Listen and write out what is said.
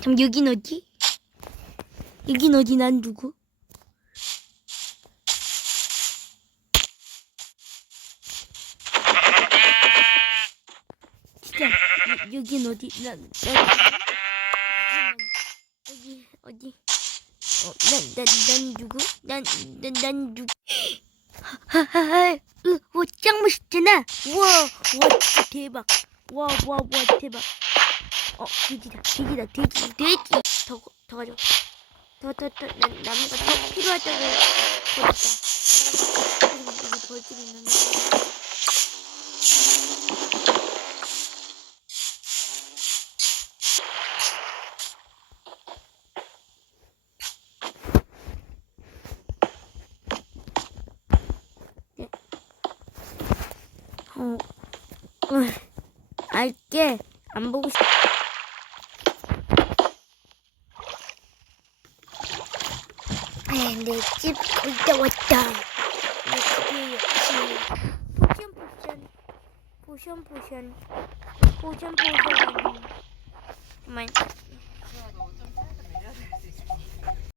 그럼 여긴 어디? 여긴 어디 난 누구? 진짜 여, 여긴 어디? 난, 난 여기 어디? 어, 난, 난, 난 누구? 난, 난, 난 누구? 하하하, 으, 와, 짱 멋있잖아. 우와, 와, 대박. 와, 와, 와, 대박. 어, 돼지다, 돼지다, 돼지, 돼지. 더, 거- 더 가져. 더, 더, 더, 난 나무가 더 필요하다고. 그리고 여기 벌집이 있는데. 어, 어, 알게 안 보고 싶. 아, 내집 다 왔다. 내 집이 역시 포션 포션 포션 포션 포션 포션. 잠깐만